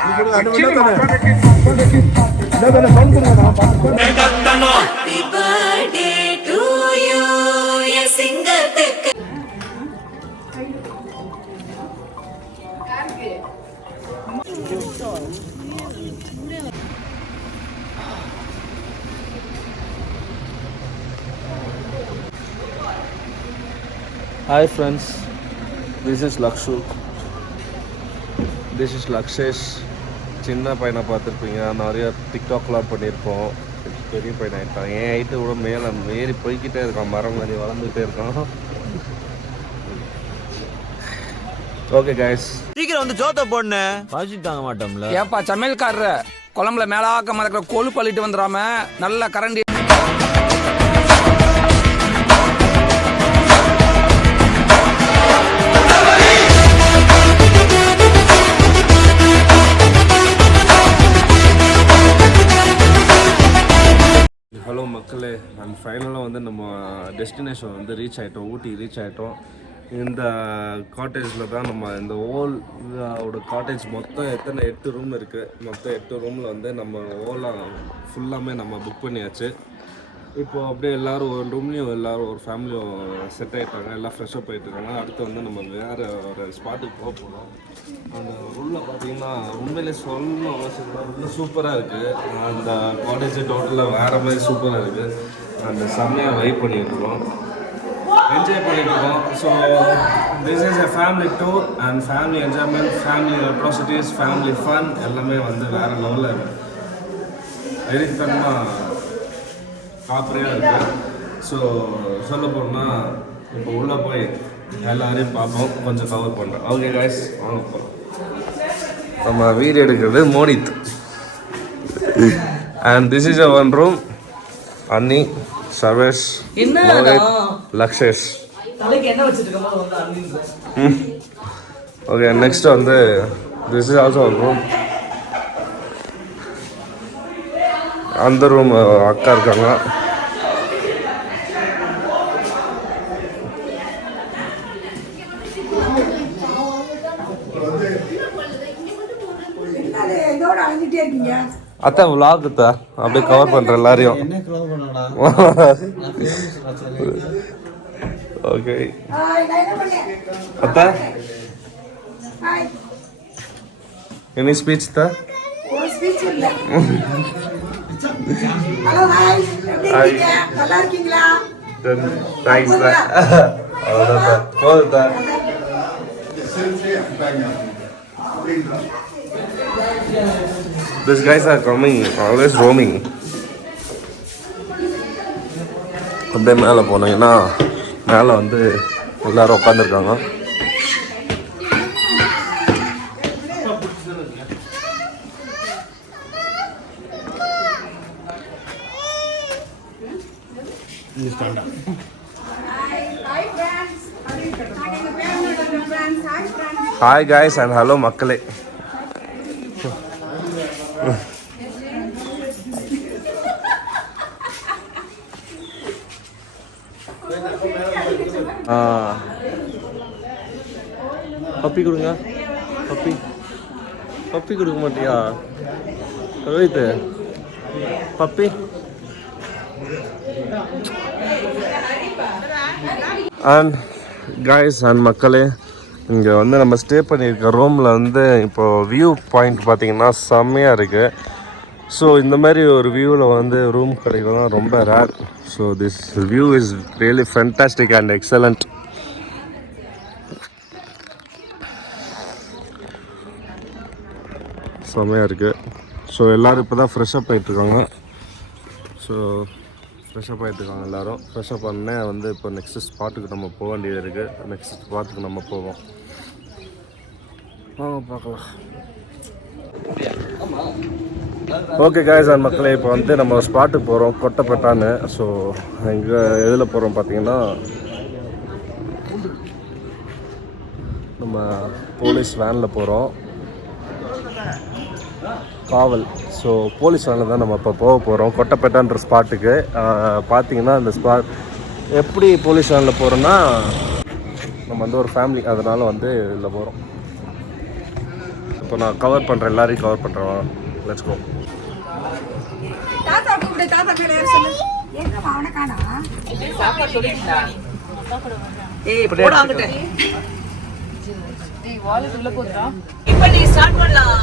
Hi friends, this is Lakshu. This is Lakshesh. சின்ன பையனை பார்த்துருப்பீங்க, நிறைய டிக்டாக்லாம் பண்ணியிருப்போம். பெரிய பையன் ஆகிட்டான். என் ஹைட்டு கூட மேலே ஏறி போய்கிட்டே இருக்கான், மரம் மாதிரி வளர்ந்துகிட்டே இருக்கான். ஓகே கைஸ், சீக்கிரம் வந்து ஜோத்த போடனே பாசி தாங்க மாட்டோம்ல. ஏப்பா சமையல்காரர், குழம்புல மேலாக்க மறக்கிற கொழு பள்ளிட்டு வந்துடாம நல்லா கரண்டி. ஹலோ மக்களே, அண்ட் ஃபைனலாக வந்து நம்ம டெஸ்டினேஷன் வந்து ரீச் ஆகிட்டோம். ஊட்டி ரீச் ஆகிட்டோம். இந்த காட்டேஜில் தான் நம்ம இந்த ஓலோட காட்டேஜ் மொத்தம் 8 ரூம் இருக்குது. மொத்தம் 8 ரூமில் வந்து நம்ம ஓலா ஃபுல்லாமே நம்ம புக் பண்ணியாச்சு. இப்போது அப்படியே எல்லோரும் ஒரு ரூம்லேயும் எல்லோரும் ஒரு ஃபேமிலியும் செட் ஆகிட்டாங்க. எல்லாம் ஃப்ரெஷ்ஷப் ஆகிட்டு இருக்காங்க. அடுத்து வந்து நம்ம வேறு ஒரு ஸ்பாட்டுக்கு போக போகிறோம். அந்த ரூமில் பார்த்தீங்கன்னா உண்மையிலே சொல்லணும் அவசியம் இல்லை, ரொம்ப சூப்பராக இருக்குது. அந்த காட்டேஜ் டோட்டலாக வேறு மாதிரி சூப்பராக இருக்குது. அந்த செம்மையாக வைப் பண்ணிட்டுருக்கோம், என்ஜாய் பண்ணிட்டுருக்கோம். So this is a family tour and family enjoyment, family atrocities, family fun எல்லாமே வந்து வேறு லெவலில் வெறித்தனமாக காப்பரையாக இருக்குது. ஸோ சொல்ல போனால் இப்போ உள்ளே போய் எல்லாரையும் பார்ப்போம், கொஞ்சம் கவர் பண்ணுறோம். ஓகே கைஸ், வாங்க போகிறோம். நம்ம வீடியோ எடுக்கிறது Monith. And this is a one room. அன்னி, சர்வேஷ், லக்ஷேஷ். ஓகே, நெக்ஸ்ட் வந்து this is also one room. அந்த ரூம் அக்கா இருக்காங்க. அத்தா விலாக் அத்தா அப்படியே கவர் பண்ற எல்லாரையும். ஓகே அத்தா, எனி ஸ்பீச் தா? ஸ்பீச் இல்ல. ஹலோ ஹாய், எப்படி இருக்கீங்க? நல்லா இருக்கீங்களா? தேங்க்ஸ் தா. அவ்வளவுதான் போதுதா. These guys are coming, always roaming. அப்படியே மேலே போனீங்கன்னா மேலே வந்து எல்லாரும் உட்காந்துருக்காங்க. ஹாய் guys and hello மக்களே. பப்பி கொடுங்க. பப்பி கொடுக்க மாட்டியா Rohit? Puppy. And guys and மக்களே, இங்கே வந்து நம்ம ஸ்டே பண்ணியிருக்க ரூமில் வந்து இப்போது வியூ பாயிண்ட் பார்த்திங்கன்னா செம்மையாக இருக்குது. ஸோ இந்த மாதிரி ஒரு வியூவில் வந்து ரூம் கிடைக்கலாம் ரொம்ப rare. So this view is really fantastic and excellent. செம்மையாக இருக்குது. ஸோ எல்லோரும் இப்போ தான் ஃப்ரெஷ்ஷப் ஆகிட்ருக்காங்க. ஸோ ஃப்ரெஷ்ஷப் ஆகிட்ருக்காங்க எல்லோரும். ஃப்ரெஷ்ஷப் பண்ணே வந்து இப்போ நெக்ஸ்ட்டு ஸ்பாட்டுக்கு நம்ம போக வேண்டியது இருக்குது. நெக்ஸ்ட் ஸ்பாட்டுக்கு நம்ம போவோம், வாங்க பார்க்கலாம். ஓகே காய்ஸ் அண்ட் மக்களே, இப்போ வந்து நம்ம ஸ்பாட்டுக்கு போகிறோம், கொட்டப்பட்டான்னு. ஸோ எங்கே எதில் போகிறோம் பார்த்தீங்கன்னா நம்ம போலீஸ் வேனில் போகிறோம், காவல். ஸோ போலீஸ் வேனில் தான் நம்ம இப்போ போக போகிறோம் கொட்டப்பேட்டான்ற ஸ்பாட்டுக்கு. பார்த்தீங்கன்னா அந்த ஸ்பாட் எப்படி போலீஸ் வேனில் போகிறோன்னா, நம்ம வந்து ஒரு ஃபேமிலி, அதனால் வந்து இதில் போகிறோம். இப்போ நான் கவர் பண்ணுறேன், எல்லாரையும் கவர் பண்ணுறேன். Let's go. தாத்தா கூப்பிடு, தாத்தா பேர் யார் சொல்லு. எங்க அவனை காணா? சாப்பாடு சொல்லிட்டா. ஏய் போடா அங்கட்ட. டேய் வாலெட் உள்ள போடுடா. இப்போ நீ ஸ்டார்ட் பண்ணலாம்.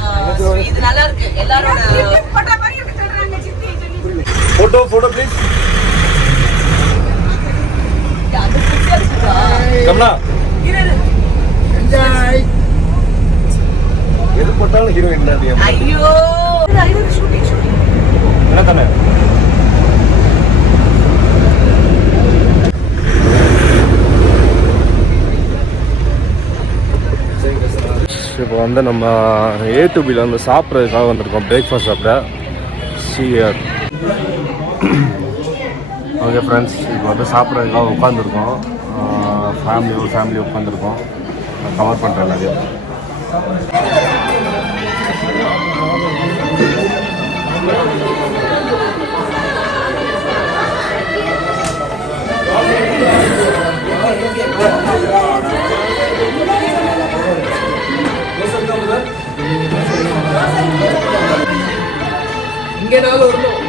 இது நல்லா இருக்கு. எல்லாரோட பண்ற மாதிரி இருக்கு சொல்றாங்க சித்தி சொல்லி. Photo please. அது புடிச்சா இருக்குடா. கமலா. இரு. என்ஜாய். எது போட்டாலும் ஹீரோயின் தான். ஐயோ. இது ஷூட்டிங். என்ன தானே? இப்போ வந்து நம்ம A2Bல வந்து சாப்பிட்றதுக்காக வந்திருக்கோம், பிரேக்ஃபாஸ்ட் சாப்பிட. சிஆர் ஓகே ஃப்ரெண்ட்ஸ், இப்போ வந்து சாப்பிட்றதுக்காக உட்காந்துருக்கோம். ஃபேமிலி உட்காந்துருக்கோம். நான் கவர் பண்ணுறேன் எல்லாத்தையும். இங்கே நாள் வரணும்.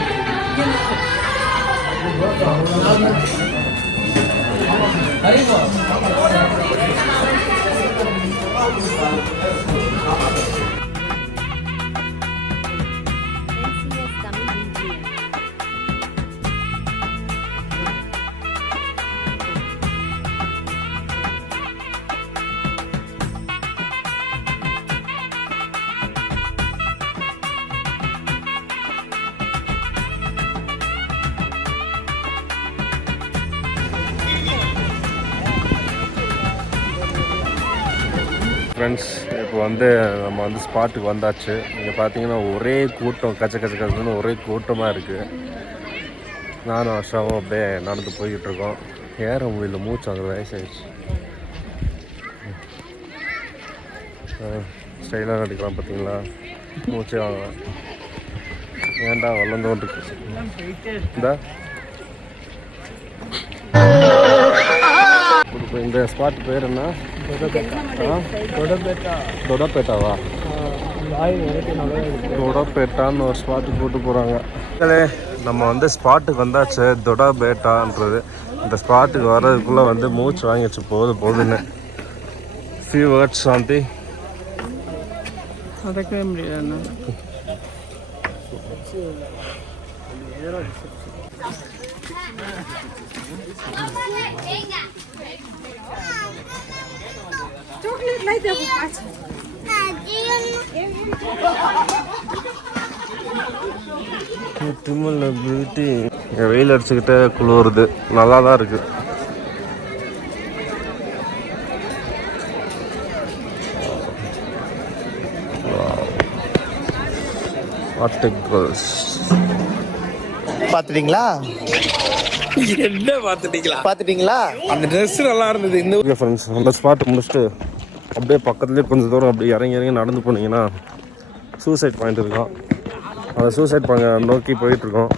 ஃப்ரெண்ட்ஸ், இப்போ வந்து நம்ம வந்து ஸ்பாட்டுக்கு வந்தாச்சு. இங்கே பார்த்தீங்கன்னா ஒரே கூட்டம், கச்சன்னு ஒரே கூட்டமாக இருக்குது. நானும் வருஷமும் அப்படியே நடந்து போய்கிட்டுருக்கோம். ஏற முடியல, மூச்சு வாங்குற வயசாகிடுச்சு. ஸ்டைலாக நடிக்கலாம் பார்த்தீங்களா, மூச்சே வாங்கலாம். ஏன்டா வளர்ந்தோன்னு இருக்கு. இந்த ஸ்பாட் பேர் என்ன? தொடப்பேட்டாவா? தொடப்பேட்டான்னு ஒரு ஸ்பாட்டுக்கு கூட்டு போகிறாங்க. நம்ம வந்து ஸ்பாட்டுக்கு வந்தாச்சு, தொடபேட்டான்றது. இந்த ஸ்பாட்டுக்கு வர்றதுக்குள்ளே வந்து மூச்சு வாங்கிச்சு போதுன்னு. ஃபியூ வேர்ட்ஸ் சாந்தி. அதற்கவே முடியாது. चॉकलेट लाई दे पाँच திமிழ் பியூட்டி. வெயில் அடிச்சுக்கிட்டே குளிருது, நல்லா தான் இருக்கு. பாத்துட்டீங்களா? என்ன பாத்துட்டீங்களா? அந்த ட்ரெஸ் நல்லா இருந்தது. இந்த ஓகே ஃப்ரெண்ட்ஸ், அந்த ஸ்பாட் முடிச்சுட்டு அப்படியே பக்கத்துலேயே கொஞ்சம் தூரம் அப்படியே இறங்கி நடந்து போனீங்கன்னா சூசைட் பாயிண்ட் இருக்கும். அந்த சூசைட் பாயிண்ட் நோக்கி போயிட்டுருக்கோம்.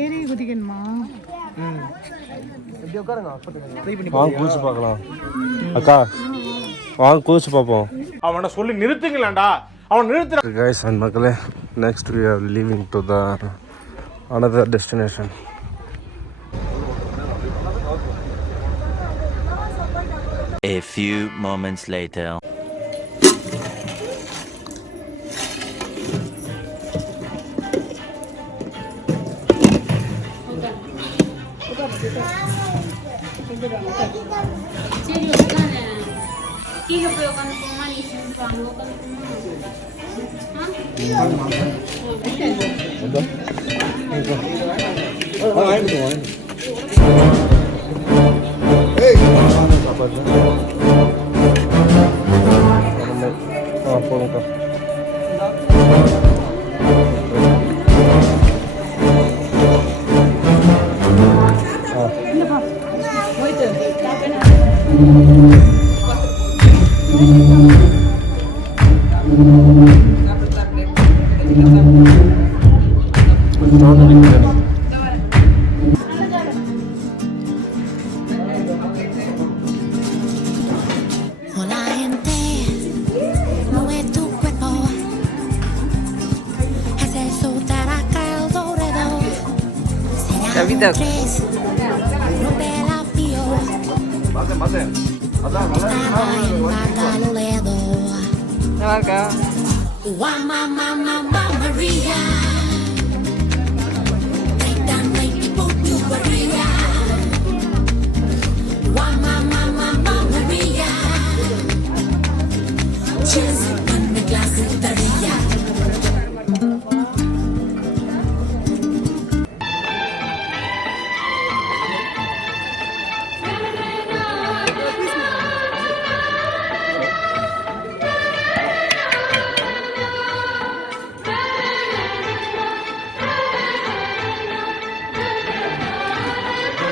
ஏறி குதிக்கணுமா? வாங்க குதிச்சு பார்க்கலாம். அக்கா வாங்க குதிச்சு பார்ப்போம். அவனை சொல்லி நிறுத்துங்களேன்டா, அவன் நிறுத்துற. Guys and மக்களே, next we are leaving to the another destination. A few moments later. சரி உட்காரு. கீழே போய் உட்காந்து போமா, நீ செஞ்சுப்பாங்க உட்காந்து போதும்க்கா. சீதா நல்லா இருக்கா?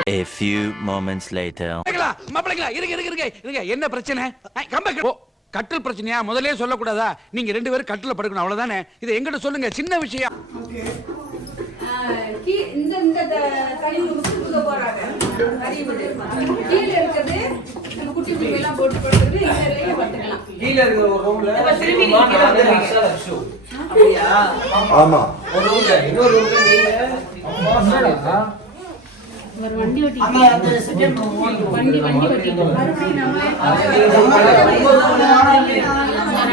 A few moments later. மாப்பிளைங்களா இருங்க என்ன பிரச்சனை? கட்டில் பிரச்சனையா? முதல்ல சொல்லக்கூடாதா? நீங்க 2 பேரும் கட்டில படுக்கணும் அவ்வளவுதானே. இதை எங்கிட்ட சொல்லுங்க, சின்ன விஷயம். இந்த தனி முழுக்க போறாங்க. கீழே இருக்குது நம்ம குட்டி குட்டி எல்லாம் போட்டு போடுறது இங்கேயே படுத்துக்கலாம். கீழ இருக்கிற ஒரு ரூம்ல இப்ப திரும்பி நீங்க அப்படியா? ஆமா ஒரு ரூம்ல இன்னொரு ரூம்ல நீங்க ஒரு வண்டி ஓட்டிட்டு வண்டி ஓட்டிட்டு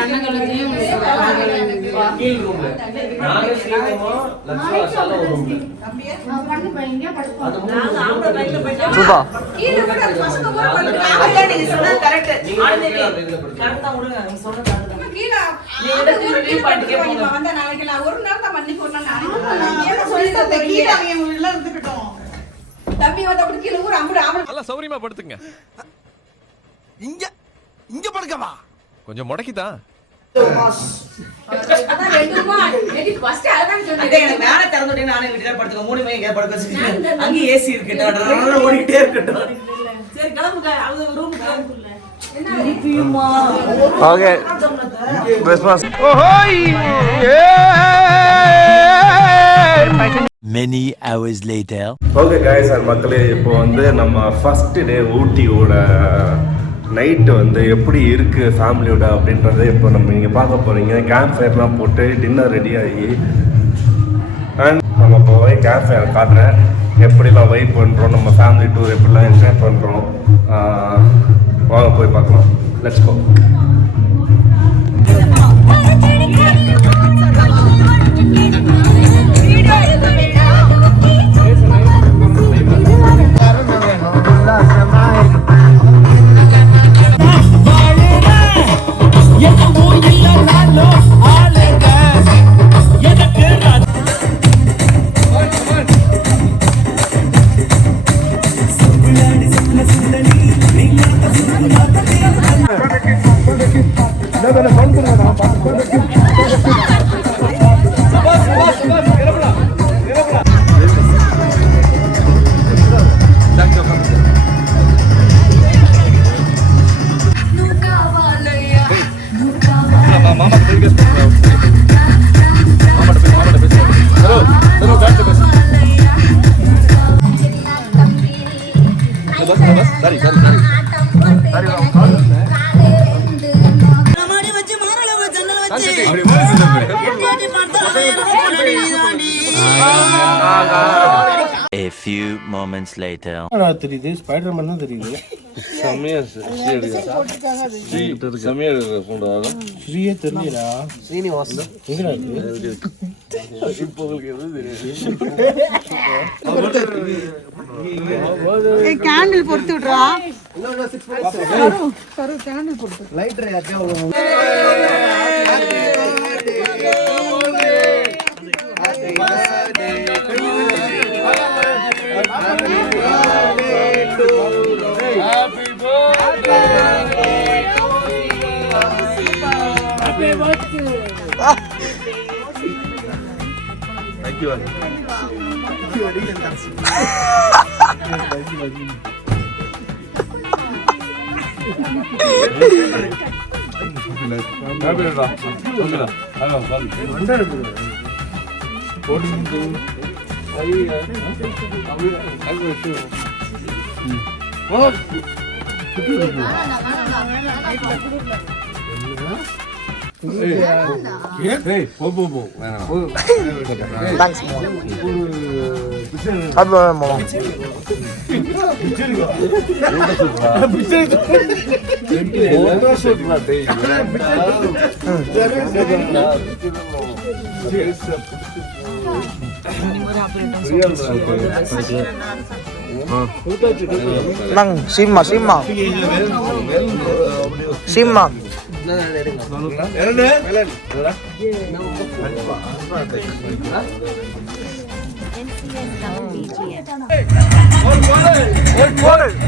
அண்ணங்களுக்கும் கீழ ரூம்ல நாங்க ஸ்ரீகமோ லட்சுமி அசால ஒரு ரூம்ல பண்ணு பையங்க படுப்போம். நாங்க ஆம்பளை பைக்ல போய்ட்டோம். ரூபா கீழே இருக்கிற பசங்க போய் படுத்துறாங்க. நீங்க சொன்னது கரெக்ட். கரெக்ட் தான் விடுங்க. நீங்க சொன்னது கரெக்ட் தான். கீழே நீ எடுத்து ரிவ்யூ பண்ணிட்டு போங்க. வந்த நாளைக்கு நான் ஒரு நேரம் தான் மன்னிப்பு ஒண்ணு நான் ஏன் சொல்லிட்டு கீழே அவங்க உள்ள இருந்துட்டோம். தம்பி வந்து அப்படி கீழே ஊர் அம்பு ஆம்பளை நல்லா சௌரியமா படுத்துங்க. இங்க படுக்கவா? கொஞ்சம் முடக்கிதான். அதான் ரெண்டுமா நெடி ஃபர்ஸ்ட் அதான் சொன்னேன். எனக்கு மேல திறந்துட்டே நானே வீட்ல படுத்துக்க 3 மணி இங்க படுக்க வச்சிருக்கேன். அங்க ஏசி இருக்கட்டும். ஓடிட்டே இருக்கட்டும். சரி கிளம்புங்க. அவங்க ரூமுக்கு கிளம்புங்க. என்ன திருப்பியுமா? Okay Christmas. Many hours later. Okay guys and மக்களே, இப்போ வந்து நம்ம ஃபர்ஸ்ட் டே ஊட்டியோட நைட்டு வந்து எப்படி இருக்குது ஃபேமிலியோட அப்படின்றத இப்போ நம்ம நீங்கள் பார்க்க போகிறீங்க. கேம்ப் ஃபயர்லாம் போட்டு டின்னர் ரெடி ஆகி அண்ட் நம்ம இப்போ போய் கேம்ப் ஃபயர் காட்டுறேன் எப்படிலாம் வைப் பண்ணுறோம், நம்ம ஃபேமிலி டூர் எப்படிலாம் என்ஜாய் பண்ணுறோம். வாங்க போய் பார்க்கலாம். Let's go. A few moments later. தெரியுது ஸ்பைடர்மேன் தான் தெரியுது. செம்மையா செம்மையா ஸ்ரீயே தெரியலடா. ஸ்ரீனிவாசன் எங்கடா இருக்கு? இப்போ உங்களுக்கு எது தெரியும்? கேண்டில் பொறுத்து விடுறா. கேண்டில் போட்டு லைட்டர் யாச்சா Thank you. ஏய் போ வேணாம் தேங்க்ஸ் சாப்பிடுவேன் மாமா நங் சிம்மா NCS